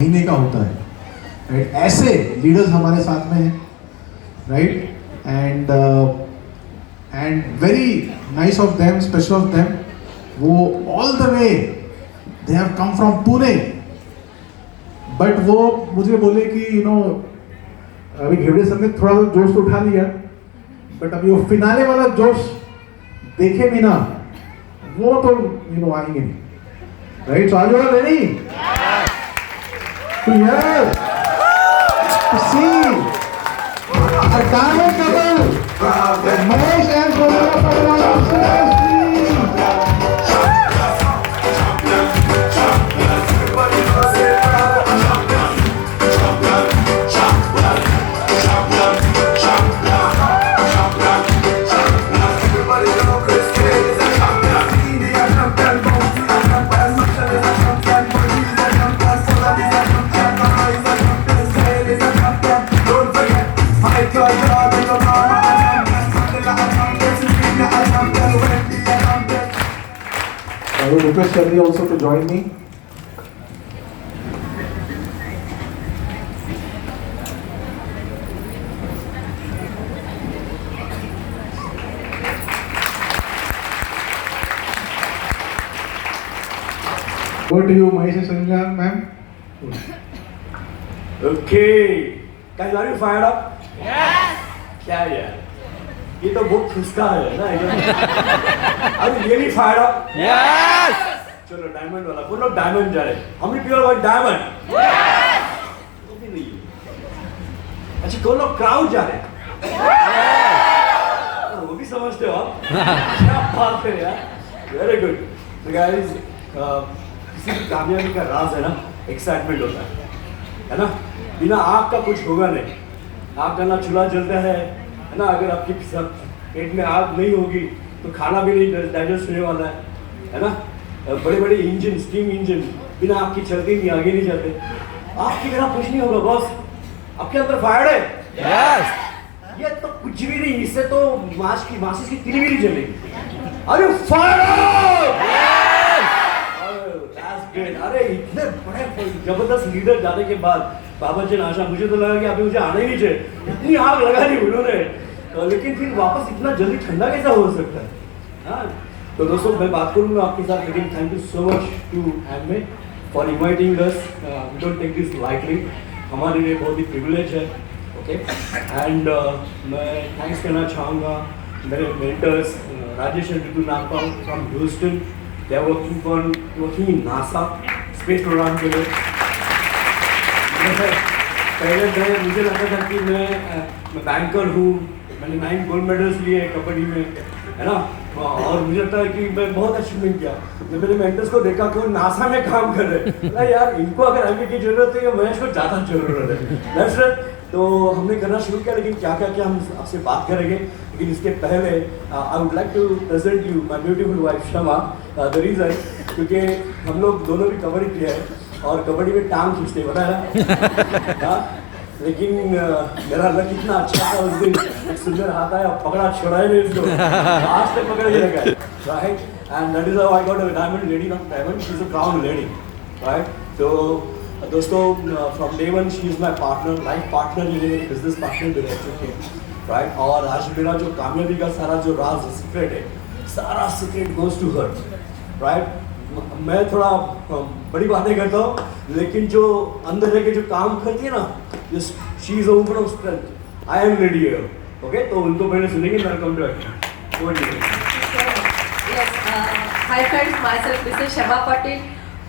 महीने का होता है, राइट? ऐसे लीडर्स हमारे साथ में हैं, right? And very nice of them, special of them, वो all the way they have come from Pune, but वो मुझे बोले कि अभी घेवड़े सर ने थोड़ा जोश तो उठा लिया, बट अभी वो फिनाले वाला जोश देखे बिना वो तो आएंगे नहीं, right? So are you all ready to hear, to see a diamond couple, Mahesh and Sonia Padawan. I will request Shelly also to join me. Over to you, Mahesh and Sanjana, ma'am. Okay, guys, are you fired up? Yes. क्या यार, ये तो बहुत खुशका है ना एकदम। Are you really fired up? Yes. चलो diamond वाला, बोलो डायमंड जा रहे। How many people want diamond? Yes. वो भी नहीं। अच्छा, कौन लोग क्राउड जा रहे? Yes. वो भी समझते हो आप? क्या बात है यार? Very good. So guys, किसी की कामयाबी का राज है ना, एक्साइटमेंट होता है ना? बिना आग का कुछ होगा नहीं। आग का ना चूल्हा जलता है ना? अगर आपकी पेट में आग नहीं होगी तो खाना भी नहीं डाइजेस्ट होने वाला है ना? बड़े बड़े इंजन, स्टीम इंजन बिना आग की चलते नहीं, आगे नहीं जाते। आग की बिना कुछ नहीं होगा बॉस। आपके अंदर फायर है? Yes. ये तो कुछ भी नहीं, इससे तो माचिस की तिली भी नहीं जलेगी। अरे फायर! अरे इतने बड़े जबरदस्त लीडर जाने के बाद बाबा जी आशा, मुझे तो लगा कि अभी मुझे आना ही नहीं चाहिए, इतनी आग लगा दी उन्होंने, लेकिन फिर वापस इतना जल्दी ठंडा कैसा हो सकता है? हाँ, तो दोस्तों मैं बात करूंगा आपके साथ, लेकिन thank you so much to have me for inviting us. We don't take this lightly, हमारे लिए बहुत ही प्रिविलेज है। ओके, एंड मैं थैंक्स करना चाहूँगा मेरे mentors Rajesh and Ritu Nagpal from Houston. They are working in NASA space program के लिए। पहले मुझे लगता था कि मैं बैंकर हूँ, मैंने 9 गोल्ड मेडल्स लिए कबड्डी में, है ना? और मुझे लगता है कि मैं बहुत अचीवमेंट किया। जब मेरे मेंटर्स को देखा कि वो नासा में काम कर रहे हैं, यार इनको अगर एमबी की जरूरत है या महेश को ज़्यादा जरूरत है। That's right. तो हमने करना शुरू किया, लेकिन क्या हम आपसे बात करेंगे, लेकिन इसके पहले I would like to present you my beautiful wife Shama. The reason क्योंकि हम लोग दोनों भी कबड्डी प्लेयर हैं और कबड्डी में टांग खींचते हैं, पता है? लेकिन मेरा लक इतना अच्छा था, उस दिन एक सुंदर हाथ आया, पकड़ा, छोड़ा ही नहीं उसको, आज तक पकड़ के रखा है, right? And that is how I got a diamond lady, not diamond, she is a crown lady, right? तो दोस्तों, from day one she is my partner, life partner, ये मेरी बिजनेस पार्टनर भी रह चुके हैं, राइट? और आज मेरा जो कामयाबी का सारा जो राज सीक्रेट है, सारा secret goes to her, right? मैं थोड़ा बड़ी बातें करता हूँ, लेकिन जो अंदर रह के जो काम करती है ना, she is a woman of strength. I am ready here, okay? तो उनको पहले सुनेंगे, welcome to action. Hi friends, myself Mrs Shama Patil,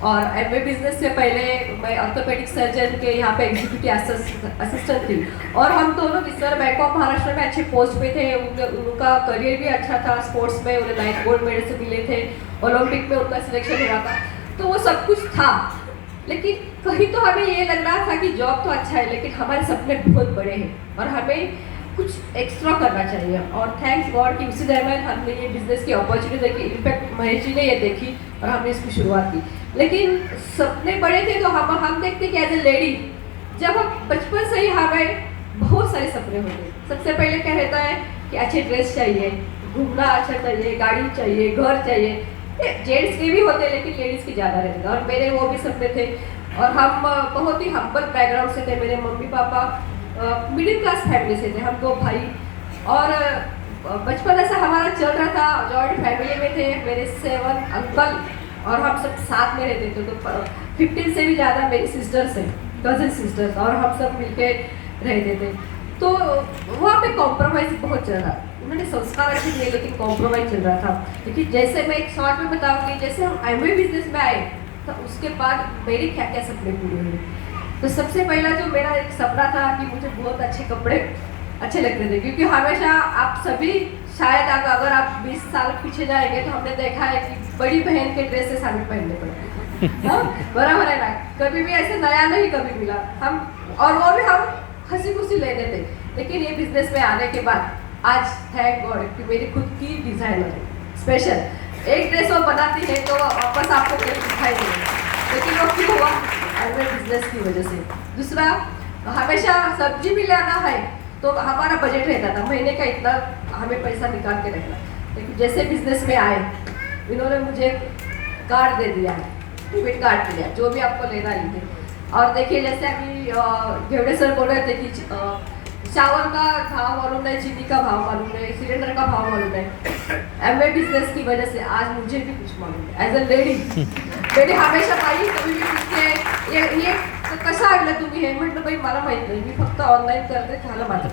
और एमवे बिजनेस से पहले मैं ऑर्थोपेडिक सर्जन के यहाँ पे एग्जीक्यूटिव असिस्टेंट थी, और हम दोनों रिजर्व बैंक ऑफ महाराष्ट्र में अच्छे पोस्ट पे थे। उनका करियर भी अच्छा था, स्पोर्ट्स में उन्हें 9 गोल्ड मेडल्स मिले थे, ओलंपिक में उनका सिलेक्शन हुआ था, तो वो सब कुछ था। लेकिन कहीं तो हमें ये लग रहा था कि जॉब तो अच्छा है, लेकिन हमारे सपने बहुत बड़े हैं और हमें कुछ एक्स्ट्रा करना चाहिए। और थैंक्स गॉड कि उसी दरम्यान हमने ये बिजनेस की अपॉर्चुनिटी देखी, इनफैक्ट महेश जी ने ये देखी और हमने इसकी शुरुआत की। लेकिन सपने बड़े थे तो हम देखते कि एज ए लेडी, जब हम बचपन से ही हमें बहुत सारे सपने होते। सबसे पहले क्या रहता है कि अच्छे ड्रेस चाहिए, घूमना अच्छा चाहिए, गाड़ी चाहिए, घर चाहिए। जेंट्स के भी होते हैं लेकिन लेडीज़ के ज़्यादा रहते थे, और मेरे वो भी सपने थे। और हम बहुत ही हम्बल बैकग्राउंड से थे। मेरे mummy papa middle class family से थे, हम 2 भाई। और बचपन ऐसा हमारा चल रहा था, जॉइंट फैमिली में थे। मेरे 7 अंकल और हम सब साथ में रहते थे। तो 15 से भी ज़्यादा मेरी सिस्टर्स हैं, कज़न सिस्टर्स, और हम सब मिलके रहते थे। तो वहाँ पे कॉम्प्रोमाइज़ बहुत चल रहा। उन्होंने संस्कार अच्छे दिए लेकिन कॉम्प्रोमाइज़ चल रहा था। लेकिन जैसे मैं एक शॉर्ट में बताऊँगी, जैसे हम एमवे बिजनेस में आए तो उसके बाद मेरे क्या क्या सपने पूरे हुए। तो सबसे पहला जो मेरा एक सपना था कि मुझे बहुत अच्छे कपड़े अच्छे लगते थे, क्योंकि हमेशा आप सभी शायद अगर आप 20 साल पीछे जाएंगे तो हमने देखा है कि बड़ी बहन के ड्रेसेस हमें पहनने पड़ते हैं। बराबर है ना, कभी भी ऐसे नया नहीं कभी मिला हम, और वो भी हम हंसी खुशी लेते थे। लेकिन ये बिजनेस में आने के बाद आज थैंक गॉड कि मेरी खुद की डिज़ाइनर है स्पेशल। एक ड्रेस वो बनाती है तो वापस आपको कहीं दिखाई नहीं, लेकिन वो क्यों हुआ? एमवे बिजनेस की वजह से। दूसरा, हमेशा सब्जी भी लाना है तो हमारा बजट रहता था महीने का इतना हमें पैसा निकाल के रखना। लेकिन जैसे बिजनेस में आए इन्होंने मुझे कार्ड दे दिया है, डेबिट कार्ड दिया, जो भी आपको लेना लीजिए। और देखिए जैसे अभी घेवड़े सर बोल रहे थे कि चावल का भाव मालूम नहीं, चीनी का भाव मालूम नहीं, सिलेंडर का भाव मालूम नहीं। एमवे बिजनेस की वजह से आज मुझे भी कुछ मालूम है। एज अ लेडी हमेशा पाहिजे कभी भी पूछते ये कसं आणलं तुम्ही हे, म्हटलं बाई मला माहित नाही, मी फक्त ऑनलाइन करते, झालं माझं।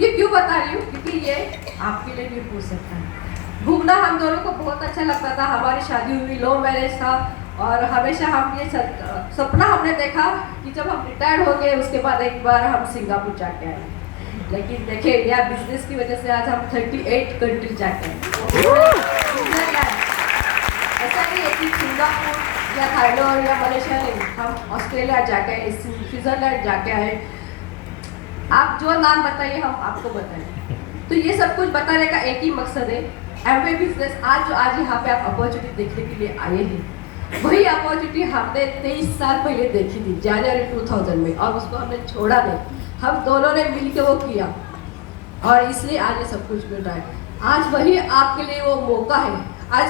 ये क्यों बता रही हूँ? क्योंकि ये आपके लिए भी हो सकता है। घूमना हम दोनों को बहुत अच्छा लगता था। हमारी शादी हुई, लव मैरिज था, और हमेशा हम ये सपना हमने देखा कि जब हम रिटायर्ड हो गए उसके बाद एक बार हम सिंगापुर जाके आए। लेकिन देखिए यह बिजनेस की वजह से आज हम 38 कंट्री जाके आए। ऐसा नहीं है कि सिंगापुर या थाईलैंड या मलेशिया नहीं, हम ऑस्ट्रेलिया जाके आए, स्विट्जरलैंड जाके आए। आप जो नाम बताइए हम आपको बताएं। तो ये सब कुछ बताने का एक ही मकसद है, एमवे बिजनेस आज यहाँ पे आप अपॉर्चुनिटी देखने के लिए आए हैं, वही अपॉर्चुनिटी हमने 23 साल पहले देखी थी जनवरी 2000 में, और उसको हमने छोड़ा नहीं। हम दोनों ने मिलकर वो किया और इसलिए आज ये सब कुछ मिल रहा है। आज वही आपके लिए वो मौका है। आज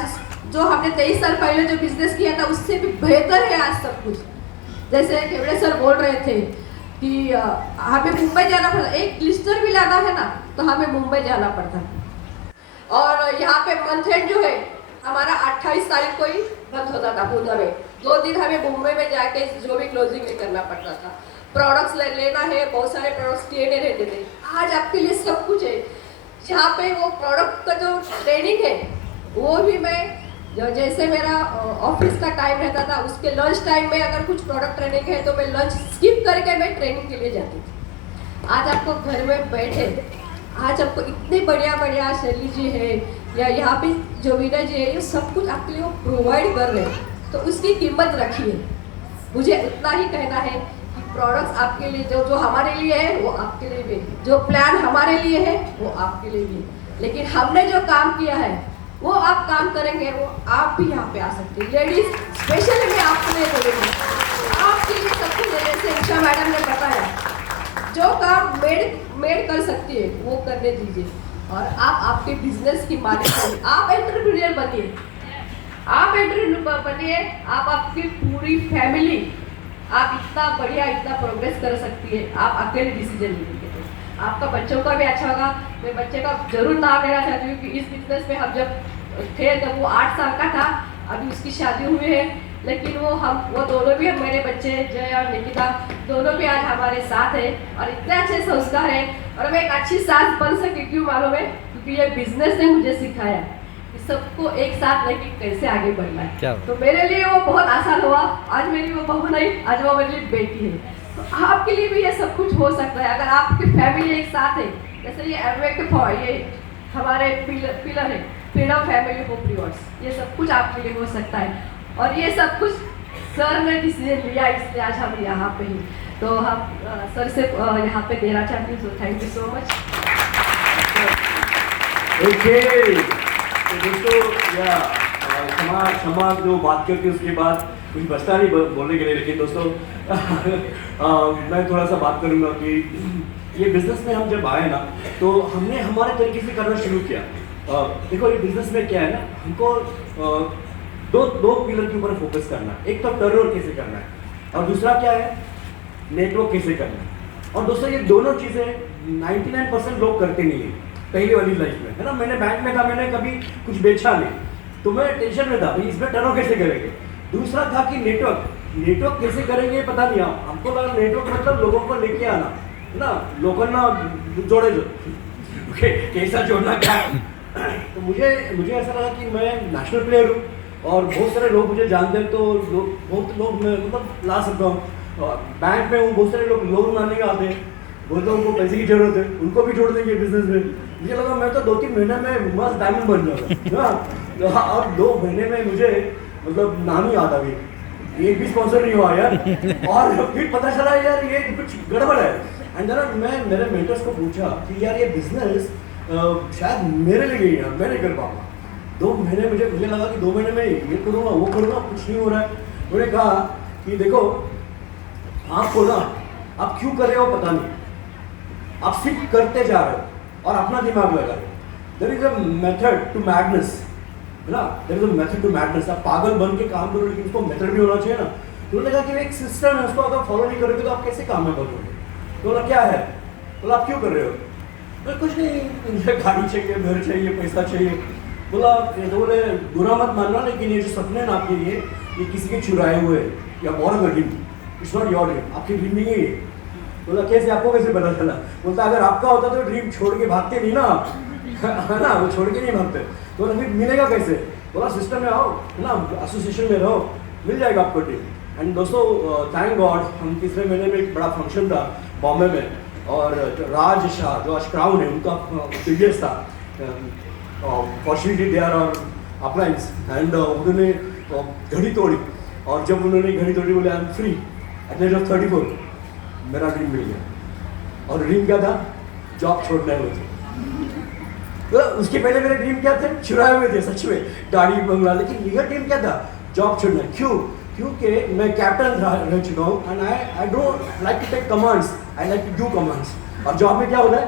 जो हमने 23 साल पहले जो बिजनेस किया था उससे भी बेहतर है आज सब कुछ। जैसे घेवड़े सर बोल रहे थे कि हमें मुंबई जाना पड़ता, एक ग्लिस्टर भी लाना है ना तो हमें मुंबई जाना पड़ता। और यहाँ पे मंथ एंड जो है हमारा 28 तारीख को ही बंद होता था पूना में। 2 दिन हमें मुंबई में जाके जो भी क्लोजिंग करना पड़ता था। प्रोडक्ट्स लेना है, बहुत सारे प्रोडक्ट्स लेने रहते थे। आज आपके लिए सब कुछ है। यहाँ पे वो प्रोडक्ट का जो ट्रेनिंग है वो भी मैं जैसे मेरा ऑफिस का टाइम रहता था उसके लंच टाइम में अगर कुछ प्रोडक्ट ट्रेनिंग है तो मैं लंच स्किप करके मैं ट्रेनिंग के लिए जाती थी। आज आपको घर में बैठे, आज आपको इतने बढ़िया शैली जी है या यहाँ पे जो विनय जी है, ये सब कुछ आपके लिए वो प्रोवाइड कर रहे हैं, तो उसकी कीमत रखिए। मुझे उतना ही कहना है कि प्रोडक्ट्स आपके लिए जो हमारे लिए है वो आपके लिए भी, जो प्लान हमारे लिए है वो आपके लिए भी, लेकिन हमने जो काम किया है वो आप काम करेंगे, वो आप भी यहाँ पे आ सकते हैं। लेडीज स्पेशली मैं आपके लिए बोलूँगी, आपके लिए सब कुछ है। जैसे उषा मैडम ने बताया, जो काम मेड कर सकती है वो करने दीजिए, और आप आपके बिजनेस की मालिक बनिए। आप एंटरप्रेन्योर बनिए, आप एंटरप्रेन्योर बनिए। आप आपकी पूरी फैमिली, आप इतना बढ़िया इतना प्रोग्रेस कर सकती है। आप अकेले डिसीजन लेंगे तो आपका बच्चों का भी अच्छा होगा। मैं बच्चे का जरूर नाम लेना चाहती हूँ कि इस बिजनेस में हम जब थे तब वो 8 साल का था, अभी उसकी शादी हुई है, लेकिन वो दोनों भी मेरे बच्चे जय और निकिता दोनों भी आज हमारे साथ है और इतने अच्छे संस्कार है। और मैं एक अच्छी सास बन सकी, क्यों मालूम है? क्योंकि ये बिजनेस ने मुझे सिखाया कि सबको एक साथ लेके कैसे आगे बढ़ना है। तो मेरे लिए वो बहुत आसान हुआ। आज मेरी वो बहू नहीं, आज वो मेरे लिए बेटी है। तो आपके लिए भी ये सब कुछ हो सकता है अगर आपकी फैमिली एक साथ है। जैसे ये एमवे के ये हमारे पिलर है, फ्रीडम फैमिली होप रिवॉर्ड्स, ये सब कुछ आपके लिए हो सकता है। और ये सब कुछ सर ने डिसीजन लिया, इसलिए आज हम यहाँ पे ही। तो हम सर से यहाँ पे देना चाहती हूँ। So thank you so much. Okay, तो दोस्तों या क्षमा जो बात करती है उसके बाद कुछ बचता नहीं बोलने के लिए, लेकिन दोस्तों मैं थोड़ा सा बात करूँगा कि ये बिजनेस में हम जब आए ना तो हमने हमारे तरीके से करना शुरू किया। देखो ये बिजनेस में क्या है ना, हमको दो पिलर के ऊपर फोकस करना है। एक तो टर्नओवर कैसे करना है और दूसरा क्या है, नेटवर्क कैसे करना है। और दोस्तों ये दोनों चीज़ें 99% लोग करते नहीं है पहली वाली लाइफ में, है ना। मैंने बैंक में था, मैंने कभी कुछ बेचा नहीं, तो मैं टेंशन में था भाई इसमें टर्नओवर कैसे करेंगे। दूसरा था कि नेटवर्क कैसे करेंगे पता नहीं। हमको लगा नेटवर्क मतलब लोगों को लेके आना, है ना, लोगों ना जोड़े जो कैसा जोड़ना क्या। तो मुझे ऐसा लगा कि मैं नेशनल प्लेयर हूँ और बहुत सारे लोग मुझे जानते हैं, तो बहुत लोग मैं मतलब ला सकता हूँ। बैंक में हूँ, बहुत सारे लोग लोन मांगने के आते हैं, बोलते हैं उनको पैसे की जरूरत है, उनको भी जोड़ देंगे बिजनेस में। मुझे लगा मैं तो 2-3 महीने में मस्त डायमंड बन जाऊँगा। और 2 महीने में मुझे मतलब नाम ही याद आ गई, एक भी स्पॉन्सर नहीं हुआ यार। और फिर पता चला यार ये कुछ गड़बड़ है। एंड देन मैं मेरे मेंटर्स को पूछा कि यार ये बिजनेस शायद मेरे लिए नहीं है, मैं नहीं कर पाऊंगा। 2 महीने मुझे लगा कि 2 महीने में ये करूँगा वो करूँगा, कुछ नहीं हो रहा है। उन्होंने कहा कि देखो आपको ना आप क्यों कर रहे हो पता नहीं, आप सिर्फ करते जा रहे हो और अपना दिमाग लगा रहे हो। There is a method to madness, है ना, there is a method to madness. आप पागल बन के काम करो लेकिन उसको मेथड भी होना चाहिए ना। तो उन्होंने कहा कि एक सिस्टम है, उसको अगर फॉलो नहीं करोगे तो आप कैसे काम में बनोगे। तो बोला क्या है, बोला आप क्यों कर रहे हो। बोला कुछ नहीं, मुझे गाड़ी चाहिए, घर चाहिए, पैसा चाहिए। बोला तो बोले बुरा मत मानना लेकिन ये जो सपने ना आपके लिए ये किसी के चुराए हुए या borrow dream, it's not your dream, आपकी ड्रीम नहीं है ये। बोला कैसे, आपको कैसे पता चला। बोलता अगर आपका होता तो ड्रीम छोड़ के भागते नहीं ना आप, है ना, वो छोड़ के नहीं भागते। तो फिर मिलेगा कैसे। बोला सिस्टम में आओ, है ना, एसोसिएशन में रहो, मिल जाएगा आपको ड्रीम। एंड दोस्तों थैंक गॉड हम तीसरे महीने में एक बड़ा फंक्शन था बॉम्बे में, और राज शाह जो आज क्राउन है उनका प्रीवियस था, फॉर्चुनेटली दे आर और अप्लायंस। एंड उन्होंने घड़ी तोड़ी, और जब उन्होंने घड़ी तोड़ी बोले I am free at the age of 34, मेरा ड्रीम मिल गया। और ड्रीम क्या था, जॉब छोड़ने हुए थे। तो उसके पहले मेरे ड्रीम क्या थे, चुराए हुए थे सच में, गाड़ी बंगला। लेकिन यह ड्रीम क्या था, जॉब छोड़ना। क्यों, क्योंकि मैं कैप्टन रह चुका हूँ and I don't like to take commands, I like to do commands. और जॉब में क्या होता है,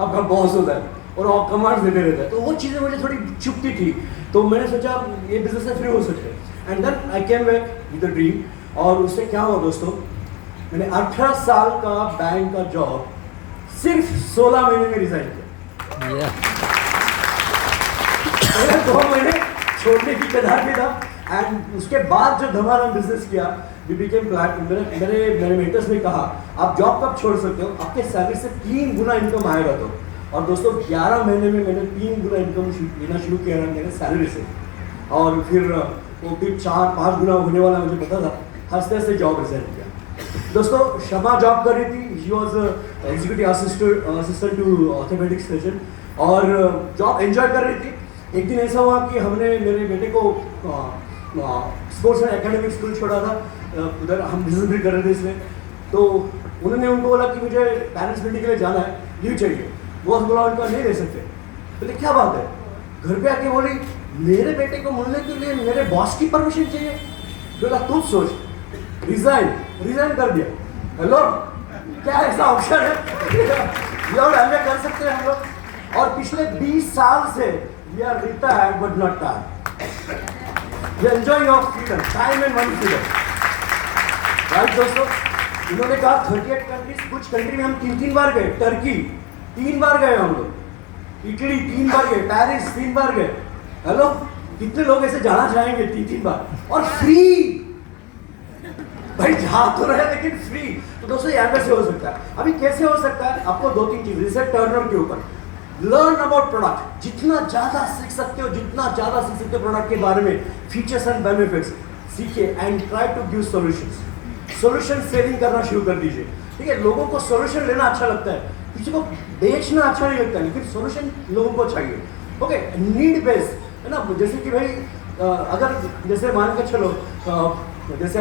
आपका बॉस होता है और कमांड्स देते रहता है। तो वो चीज़ें मुझे थोड़ी चुपती थी, तो मैंने सोचा ये बिजनेस से फ्री हो सकते हैं। And then I came back with a dream. और उससे क्या हुआ दोस्तों, मैंने 18 साल का बैंक का जॉब सिर्फ 16 महीने में रिजाइन किया। पहले 2 महीने छोड़ने की कगार में था। एंड उसके बाद जो धमाधम बिजनेस किया, वी बिकेम प्लैटिनम। मेरे मेंटर्स ने कहा आप जॉब कब छोड़ सकते हो, आपके सैलरी से 3 गुना इनकम आएगा। तो और दोस्तों 11 महीने में मैंने 3 गुना इनकम लेना शुरू किया मेरे सैलरी से। और फिर वो फिर 4-5 गुना होने वाला मुझे पता था। हंसते हंसते जॉब रिजाइन किया। दोस्तों शमा जॉब कर रही थी, she was executive assistant to orthopaedic surgeon, और जॉब एंजॉय कर रही थी। एक दिन ऐसा हुआ कि हमने मेरे बेटे को स्पोर्ट्स एंड एकेडमिक स्कूल छोड़ा था, उधर हम बिजनेस भी कर रहे थे इसमें। तो उन्होंने उनको बोला कि मुझे पेरेंट्स मीटिंग के लिए जाना है, लीव चाहिए। बॉस बोला उनका नहीं दे सकते। बोले क्या बात है, घर पे आके बोली मेरे बेटे को मिलने के लिए मेरे बॉस की परमिशन चाहिए। बोला तू सोच, रिजाइन कर दिया। हेलो, क्या ऐसा ऑप्शन है और हमें कर सकते हैं हम लोग। और पिछले 20 साल से we are retired but not tired, we enjoy your freedom, time and money freedom, right दोस्तों। इन्होंने कहा 38 कंट्रीज, कुछ कंट्री में हम 3 बार गए। टर्की 3 बार गए हम लोग, इटली 3 बार गए, पेरिस 3 बार गए। हेलो, कितने लोग ऐसे जाना चाहेंगे 3 बार, और फ्री। भाई जा तो रहे लेकिन फ्री। तो दोस्तों यहाँ कैसे हो सकता है, अभी कैसे हो सकता है, आपको 2-3 चीज, जैसे टर्नर के ऊपर लर्न अबाउट प्रोडक्ट, जितना ज्यादा सीख सकते हो, जितना ज्यादा सीख सकते हो प्रोडक्ट के बारे में, फीचर्स एंड बेनिफिट्स सीखिए and try to give solutions. Solution selling करना शुरू कर दीजिए, ठीक है। लोगों को सॉल्यूशन लेना अच्छा लगता है, किसी को बेचना अच्छा नहीं लगता, लेकिन सॉल्यूशन लोगों को चाहिए। ओके, नीड बेस्ड, है ना। जैसे कि भाई अगर जैसे मान के चलो जैसे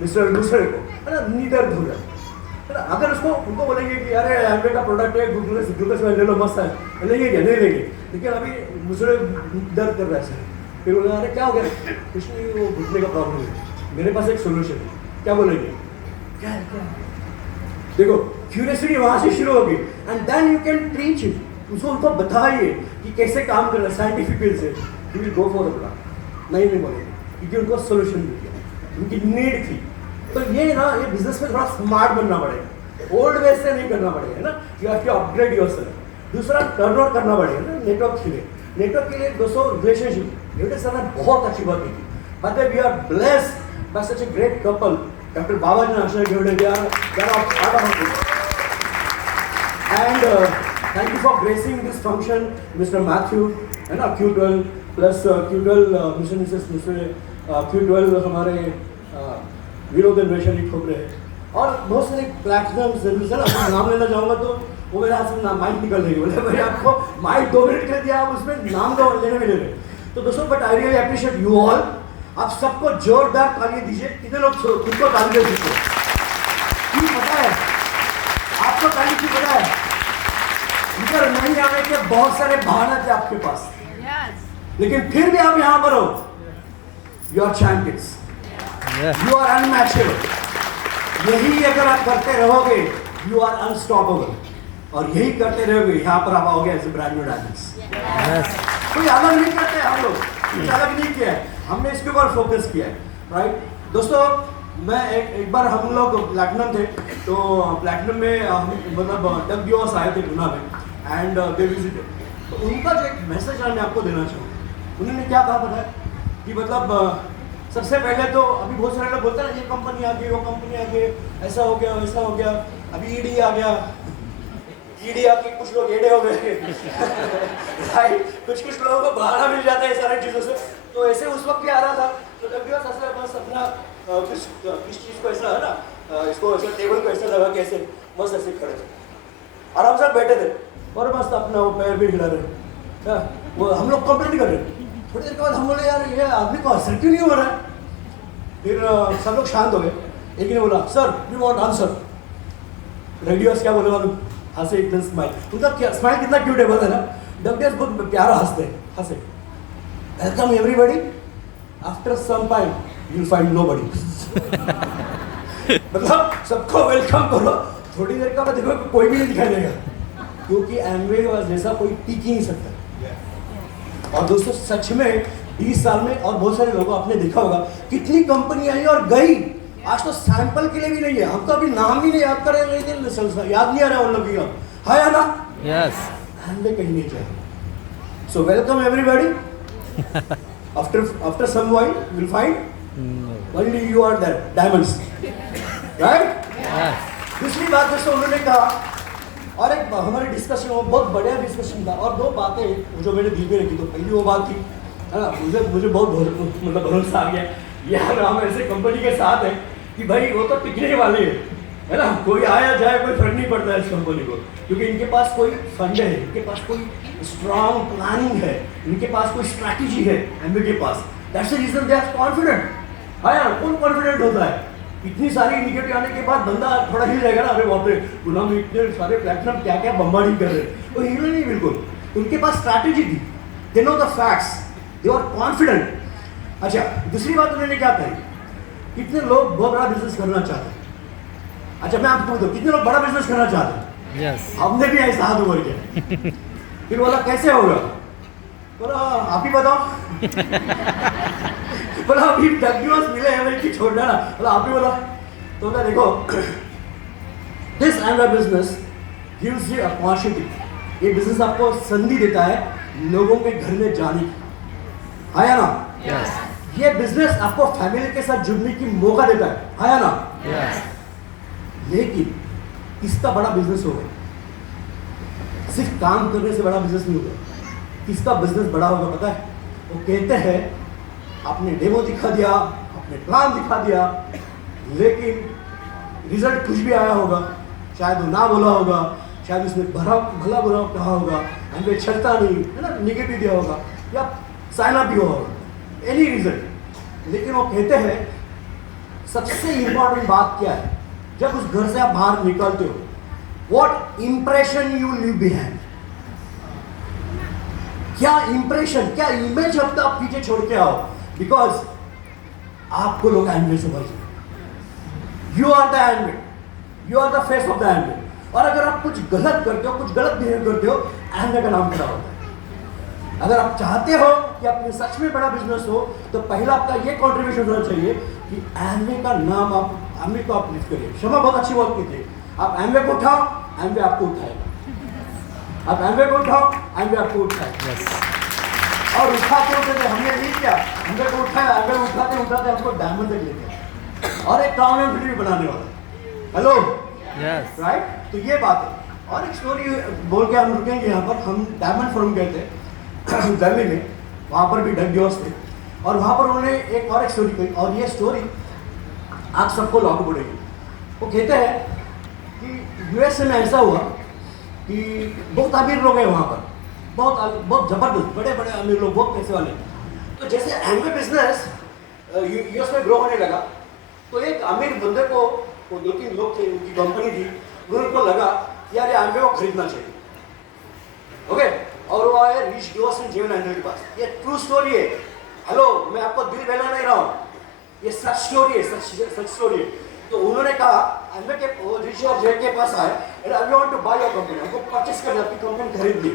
मिस्टर दूसरे को, है ना, नीडर धुर है ना, अगर उसको उनको बोलेंगे कि अरे एमवे का प्रोडक्ट है, ग्लूकोज में ले लो, मस्त है, लेंगे क्या, नहीं लेंगे। लेकिन अभी दूसरे दर्द कर रहा है, फिर बोले अरे क्या हो गया, कुछ नहीं, वो घुटने का प्रॉब्लम है, मेरे पास एक सोल्यूशन है। क्या बोलेंगे, क्या है, क्या है? देखो क्यूरियोसिटी वहां से शुरू होगी and then you can teach it. उसको उनको बताइए कि कैसे काम करना है साइंटिफिक वे से, you will go for the product. नहीं बोलेंगे, क्योंकि उनको सोल्यूशन मिल गया, उनकी नीड थी। तो ये ना, ये बिजनेस में थोड़ा स्मार्ट बनना पड़ेगा, ओल्ड वे से नहीं करना पड़ेगा, है ना। You have to upgrade yourself. दूसरा, टर्नओवर करना पड़ेगा ना नेटवर्क के लिए। नेटवर्क के लिए दोस्तों रिलेशनशिप, ये सर ने बहुत अच्छी बात की थी। मतलब we are blessed by such a great couple, doctor Babaji and Ashray Ghevde, they are part of our group. And thank you for gracing this function, Mr. Matthew, है ना, Q12 plus Q12 Mr. and Mrs. Q12 हमारे विनोद वैशाली ठोकरे हैं, और बहुत सारे platinum service है ना। मैं नाम लेना चाहूँगा तो वो मेरे हाथ से माइक निकल जाएगी, बोले भाई आपको माइक 2 मिनट के लिए दिया, आप उसमें नाम तो लेने में ले रहे। तो दोस्तों, but I really appreciate you all. आप सबको जोरदार ताली दीजिए। कितने लोग खुद को ताली दे सकते हैं? क्यों पता है आपको ताली क्यों पता है? इधर नहीं आने के बहुत सारे बहाने थे आपके पास, लेकिन फिर भी आप यहाँ पर हो। You are champions, you are unmatchable. यही अगर आप करते रहोगे, यू आर अनस्टॉपेबल, और यही करते रहोगे, यहाँ पर आप आओगे as a brand new diamonds. कोई अलग नहीं करते हम लोग, कुछ अलग नहीं किया है, हमने इसके ऊपर फोकस किया है, राइट। दोस्तों, मैं एक बार हम लोग प्लैटिनम थे, तो प्लैटिनम में हम मतलब डग दिवस आए थे गुना में, एंड दे विजिटेड। तो उनका जो एक मैसेज मैं आपको देना चाहूँगा। उन्होंने क्या कहा पता है कि मतलब सबसे पहले तो अभी बहुत सारे लोग बोलते हैं ना, ये कंपनी आ गई, वो कंपनी आ गई, ऐसा हो गया, वैसा हो गया, अभी ईडी आ गया, ईडी आके कुछ लोग एडे हो गए राइट, कुछ लोगों को बहाना मिल जाता है सारी चीज़ों से। तो ऐसे उस वक्त क्या आ रहा था, तो जब ऐसा बस अपना किस चीज़ को ऐसा है ना, इसको ऐसा टेबल को ऐसा लगा के ऐसे बस ऐसे खड़े थे, आराम से बैठे थे, और बस अपना वो पैर भी हिला रहे, वो हम लोग कंप्लेंट कर रहे। थोड़ी देर के बाद हम बोले यार ये आदमी को असर क्यों नहीं हो रहा है। फिर सब लोग शांत हो गए। एक ने बोला सर वी वांट आंसर। रेडियोस क्या बोले मालूम, हंसे एकदम स्माइल, उनका क्या स्माइल कितना क्यूट है बोला ना, डब्ल्यूएस बहुत प्यारा हंसते हंसे। Welcome everybody, after some time you will find nobody. मतलब सबको वेलकम करो, थोड़ी देर का देखो कोई भी नहीं दिखाई देगा, क्योंकि एमवे जैसा कोई टिक ही नहीं सकता। और दोस्तों सच में 20 साल में, और बहुत सारे लोगों आपने देखा होगा कितनी कंपनी आई और गई, आज तो सैंपल के लिए भी नहीं है। हम तो अभी नाम ही नहीं याद कर रहे, याद नहीं आ रहा उन लोग की है या ना। Yes. हमने कहीं नहीं जाए। So welcome everybody, after some while you will find only you are there diamonds, right. दूसरी बात दोस्तों उन्होंने कहा, और एक हमारे डिस्कशन वो बहुत बढ़िया डिस्कशन था, और 2 बातें जो मैंने दिल में रखी। तो पहली वो बात थी, है ना, मुझे बहुत मतलब भरोसा आ गया यार, हम ऐसे कंपनी के साथ हैं कि भाई वो तो टिकने वाले है ना, कोई आया जाए कोई फर्क नहीं पड़ता है इस कंपनी को, क्योंकि इनके पास कोई फंड है, इनके पास कोई स्ट्रॉन्ग प्लानिंग है, इनके पास कोई स्ट्रैटेजी है एमबी के पास। That's the reason they are confident. हाँ यार, कौन कॉन्फिडेंट होता है? इतनी सारी इनिशिएटिव आने के बाद बंदा थोड़ा हिल जाएगा ना, अरे बाप रे गुना में इतने सारे प्लेटिनम क्या क्या बम्बारी कर रहे हैं, तो हिले नहीं बिल्कुल। उनके पास स्ट्रैटेजी थी, they know the facts, they are confident. अच्छा, दूसरी बात उन्होंने क्या कही, कितने लोग बहुत बड़ा बिजनेस करना चाहते हैं। अच्छा मैं आपको बताऊँ, कितने लोग बड़ा बिजनेस करना चाहते हैं? Yes. हमने भी ऐसा हाथ उभर किया। फिर बोला कैसे होगा, बोला आप ही बताओ। बोला अभी डब्ल्यूएस मिले हैं मेरे की छोड़ना ना, बोला आप ही बोला। तो बोला देखो, this and business gives you opportunity. ये बिजनेस आपको संधि देता है लोगों के घर में जाने की, है ना। Yes. ये बिजनेस आपको फैमिली के साथ जुड़ने की मौका देता है ना। Yes. लेकिन इसका बड़ा बिजनेस होगा, सिर्फ काम करने से बड़ा बिजनेस नहीं होगा। किसका बिजनेस बड़ा होगा पता है? वो कहते हैं आपने डेमो दिखा दिया, आपने प्लान दिखा दिया, लेकिन रिजल्ट कुछ भी आया होगा, शायद वो ना बोला होगा, शायद उसमें भला बुरा कहा होगा, हमें चलता नहीं है ना, निगेटिव दिया होगा, या साइन अप भी हुआ होगा, एनी रिजल्ट। लेकिन वो कहते हैं सबसे इंपॉर्टेंट बात क्या है, जब उस घर से आप बाहर निकलते हो, what impression you leave behind. क्या इंप्रेशन, क्या इमेज अब तक आप पीछे छोड़ के आओ, बिकॉज आपको लोग एंगल समझ, you are the angle, you are the face of the angle. और अगर आप कुछ गलत करते हो, कुछ गलत बिहेव करते हो, एंगल का नाम खड़ा होता है। अगर आप चाहते हो कि अपने सच में बड़ा बिजनेस हो तो पहला आपका ये कंट्रीब्यूशन होना चाहिए कि एमवे का नाम आप एमवे को आप लिफ्ट करिए। शमा बहुत अच्छी बात की थी, आप एमवे को उठाओ, एमवे आपको उठाएगा। आप एमवे को उठाओ, एमवे आपको उठाएगा। और उठाते उठाते हमने नहीं किया, एमवे को उठाया, एमवे उठाते उठाते हमको डायमंड तक ले गया और एक टाउन एंड फिल्म बनाने वाला। Hello, Yes. राइट? तो ये बात है। और एक स्टोरी बोल के हम रुकेंगे यहाँ पर। हम डायमंड फॉर्म गए थे दिल्ली में, वहाँ पर भी डग गियोस थे और वहाँ पर उन्होंने एक और एक स्टोरी कही और ये स्टोरी आप सबको लागू पड़ेगी। वो कहते हैं कि यूएसए में ऐसा हुआ कि बहुत अमीर लोग हैं वहाँ पर, बहुत ज़बरदस्त बड़े बड़े अमीर लोग, बहुत पैसे वाले। तो जैसे एमवे बिजनेस यूएस में ग्रो होने लगा तो एक अमीर बंदे को, वो 2-3 लोग थे, उनकी कंपनी थी, उनको लगा यार ये एमवे को खरीदना चाहिए। ओके, और वो आए रीच गियोस एंड जेवन एंजल के पास। ये ट्रू स्टोरी है। हेलो, मैं आपको दिल बहला नहीं रहा हूँ, ये सच स्टोरी है, सच स्टोरी है। तो उन्होंने कहा एमवे के, वो ऋषि और जय के पास आए, I want to buy your company, हमको परचेस करना, आपकी कंपनी खरीद ली।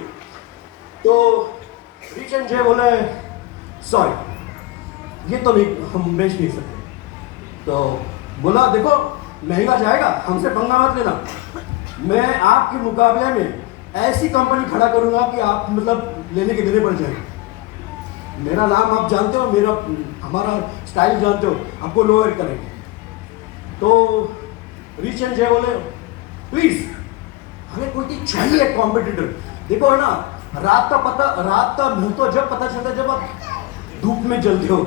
तो ऋष एंड जय बोले सॉरी, ये तो नहीं, हम बेच नहीं सकते। तो बोला देखो महंगा जाएगा, हमसे पंगा मत लेना, मैं आपके मुकाबले में ऐसी कंपनी खड़ा करूंगा कि आप मतलब लेने के देने पड़ जाएंगे। मेरा नाम आप जानते हो, हमारा स्टाइल जानते हो, आपको लोअर करेंगे। तो रीच एंड जय बोले प्लीज हमें कोई चाहिए कॉम्पिटिटर। देखो है ना, रात का मुहूर्त जब पता चलता है जब आप धूप में जलते हो,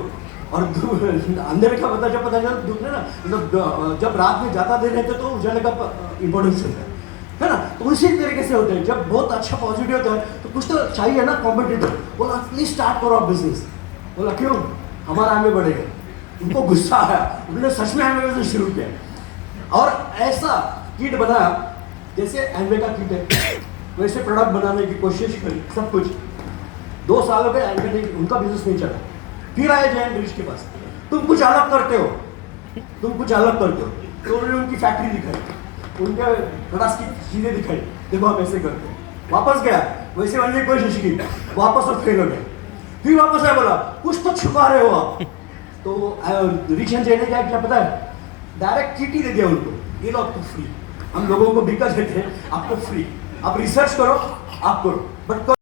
और अंधेरे का पता जब पता चलता धूप में ना, मतलब जब रात में ज़्यादा देर रहते तो उजाले का इंपॉर्टेंस चलता है ना। तो उसी तरीके से होते हैं, जब बहुत अच्छा पॉजिटिव होता है तो कुछ तो चाहिए ना कॉम्पिटिटर। बोला प्लीज स्टार्ट करो आप बिजनेस। बोला क्यों, हमारा आगे बढ़ेगा। उनको गुस्सा आया, उन्होंने सच में एमवे बिजनेस शुरू किया और ऐसा किट बनाया जैसे एमवे का किट है वैसे प्रोडक्ट बनाने की कोशिश करी, सब कुछ। 2 साल हो गए, एमवे नहीं, उनका बिजनेस नहीं चला। फिर आए जैन रिच के पास, तुम कुछ अलग करते हो, तुम कुछ अलग करते हो। तो उन्होंने उनकी फैक्ट्री दिखाई, उनके प्रोडक्ट्स की चीज़ें दिखाई, देखो हम ऐसे करते हैं। वापस गया, वैसे बनने की कोशिश की, वापस और फेल हो गया। फिर वापस आया, बोला कुछ तो छुपा रहे हो आप। तो रिच एंड जैन ने क्या पता है, डायरेक्ट किट ही दे दिया उनको, ये लो आपको फ्री। हम लोगों को बिका देते हैं, आपको फ्री, आप रिसर्च करो, आप करो, बट